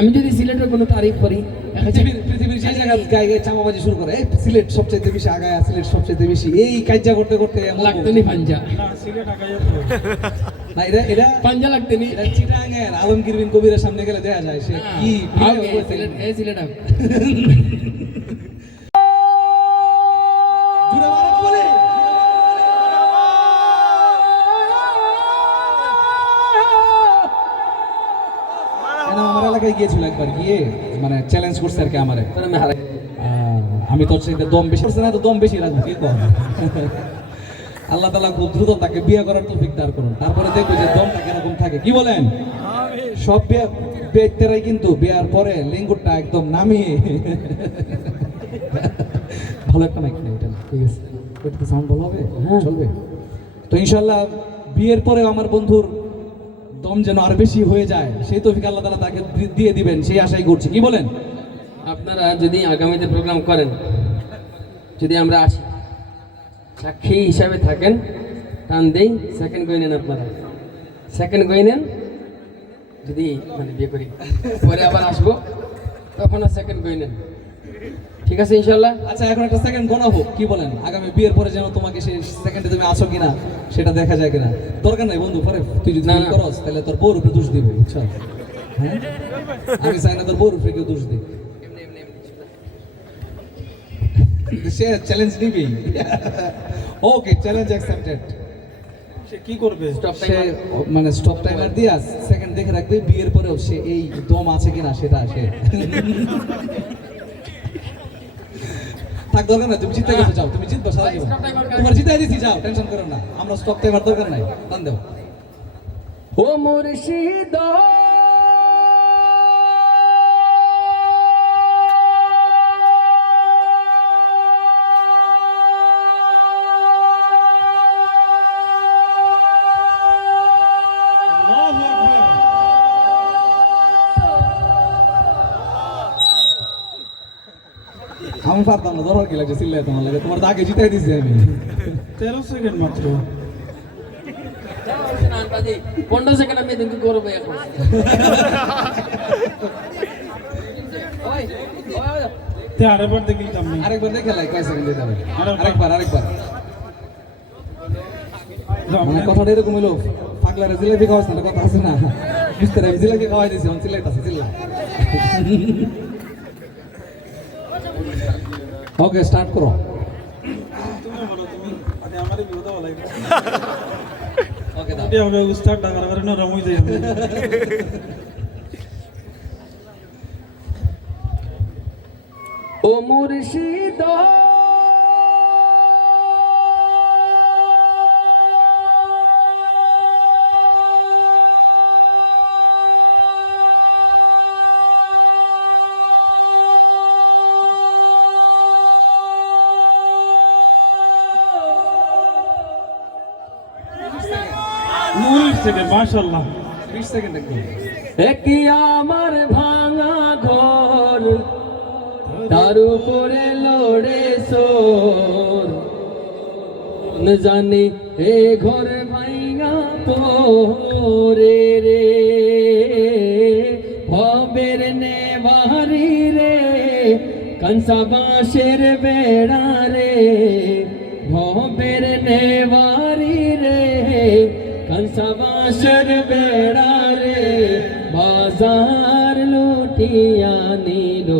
আমি যদি সিলেটের কোনো তারিফ করি পৃথিবীর পৃথিবীর সেই জায়গায় গায়ে গায়ে চামাবাজি শুরু করে। এই সিলেট সবচেয়ে বেশি আগায় সিলেট সবচেয়ে বেশি। এই কাজা করতে করতে এমন লাগতো নি পাঞ্জা। না এটা এটা পাঞ্জা লাগতো নি এটা চিটাঙ্গের আলমগীর বিন কবিরের সামনে গেলে দেখা যায় সে কি হ্যাঁ। সিলেট সিলেট এলাকায় গিয়েছিল একবার গিয়ে মানে চ্যালেঞ্জ করছে আর কি আমারে। আমি তোর সাথে দম বেশি করছে না তো দম বেশি রাখব কি আল্লাহ তালা খুব দ্রুত তাকে বিয়ে করার তো দার করুন। তারপরে দেখব যে দমটা কীরকম থাকে। কি বলেন? সব বিয়ে ব্যক্তিরাই কিন্তু বিয়ার পরে লিঙ্গুরটা একদম নামিয়ে ভালো একটা মাইক নেই এটা। ঠিক আছে? সাউন্ড ভালো হবে? হ্যাঁ। চলবে? তো ইনশাল্লাহ বিয়ের পরে আমার বন্ধুর দম যেন আর বেশি হয়ে যায়, সেই তৌফিক আল্লাহ তালা তাকে দিয়ে দিবেন, সেই আশাই করছি। কি বলেন? আপনারা যদি আগামীতে প্রোগ্রাম করেন, যদি আমরা আসি সাক্ষী হিসাবে থাকেন, টান দেই সেকেন্ড গই নেন আপনারা। সেকেন্ড গই নেন, যদি মানে বিয়ে করি, পরে আবার আসব, তখন সেকেন্ড গই নেন। ঠিক আছে ইনশাল্লাহ আচ্ছা এখন একটা সেকেন্ড গণাবো কি বলেন? আগামী বিয়ের পরে যেন তোমাকে সেই সেকেন্ডে তুমি আছো কিনা সেটা দেখা যায় কিনা। দরকার নাই বন্ধু পরে তুই যদি না, করস তাহলে তোর বউর উপরে দোষ দিবে বুঝছ? হ্যাঁ? আমি চাই না তোর বউর উপরে কেউ দোষ দিই সে চ্যালেঞ্জ নিবি। ওকে চ্যালেঞ্জ অ্যাকসেপ্টেড সে কি করবে? স্টপ সে টাইম মানে স্টপ টাইমার দিয়া সেকেন্ড দেখে রাখবে বিয়ের পরেও সে এই দম আছে কিনা সেটা সে। থাক দরকার নাই তুমি জিতে গেছো যাও তুমি জিতবা সারা জীবন। তোমার জিতাই দিছি যাও টেনশন করো না। আমরা স্টপ টাইমার দরকার নাই টান দেও। ও মুর্শিদ আমি পারতাম না দরকার কি লাগছে? চিল্লাই তোমার লাগে। তোমার তো আগে জিতাই দিছি আমি। তেরো সেকেন্ড মাত্র। পনেরো সেকেন্ড আমি কিন্তু করব এখন ওই, ওই, ওই। তে আরেকবার দেখিলাম না আরেকবার দেখে লাই কয় সেকেন্ড দিতে হবে? আরেকবার। আরেকবার আরেকবার। যাও, মানে কথাটা এরকম হলো পাগলারে জিলাপি খাওয়াস না কথা আছে না। বুঝতে জিলাপি খাওয়াই দিছি অন চিল্লাইতাছে চিল্লা। ওকে স্টার্ট করো ও বলো 20 আমার ভাঙা ঘর? তার উপরে লড়ে সোর জানি এ ঘর ভাইঙা পরে রে। ভবের নে বাহারি রে কনসা বাঁশের বেড়া রে। ভবের নে বাহারি কনসা বাঁশের বেড়া রে বাজার লুটিয়া নিল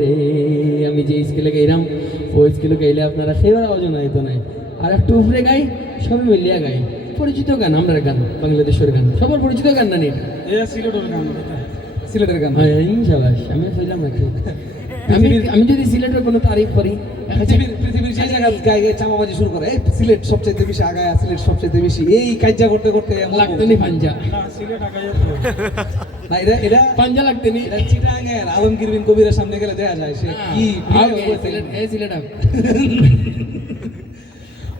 রে। আমি যে স্কেলে গাইলাম ওই স্কেলে গাইলে আপনারা সেবার আওয়াজ নাই তো নাই। আর একটু উপরে গাই সবাই মিলিয়া গাই। পরিচিত গান আমরা গান বাংলাদেশের গান। সবার পরিচিত গান না এটা এ সিলেটের গান সিলেটের গান। হ্যাঁ ইনশাল্লাহ আমি হইলাম নাকি আমি আমি যদি সিলেটের কোনো তারিফ করি পৃথিবীর গায়ে গায়ে চামাবাজি শুরু করে সিলেট সবচেয়ে বেশি আগায় সিলেট সবচেয়ে বেশি। এই কাজা করতে করতে এমন লাগতো নি পাঞ্জা। না সিলেট এটা এটা পাঞ্জা লাগতো এটা চিটাঙ্গের আলমগীর বিন কবিরের সামনে গেলে দেখা যায় সে কি হ্যাঁ। সিলেট সিলেট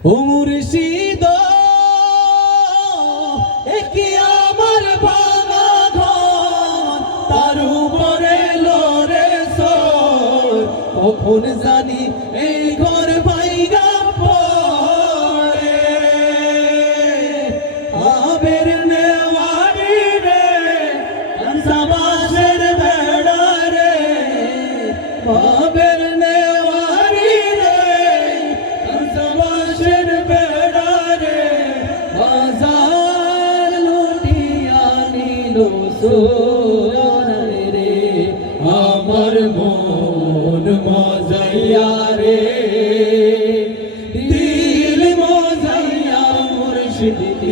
ও মুর্শিদ একি আমার ভাঙা ঘর তার উপরে লড়ে সোর কখন জানি, এই ঘর ভাইগা পড়ে। আবের নেওয়ারি রে কনসাবাসের বেড়া রে। ভবের নেওয়ারি রে কনসাবাসের বেড়া রে। বাজার লুটিয়া নিল সোনারে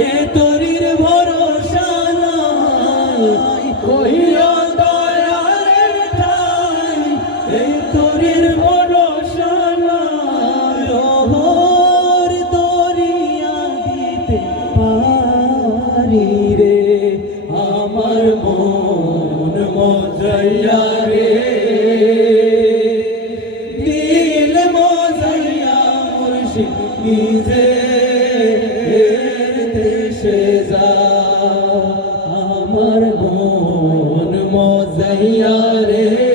এ তরির ভরসা নাই। কহিও দয়ালের ঠাই, এ তরির ভরসা নাই। রহর দরিয়া দিতে পারি রে, আমার মন মজাইয়া রে। দিল মজাইয়া মুর্শিদ, নিজে hare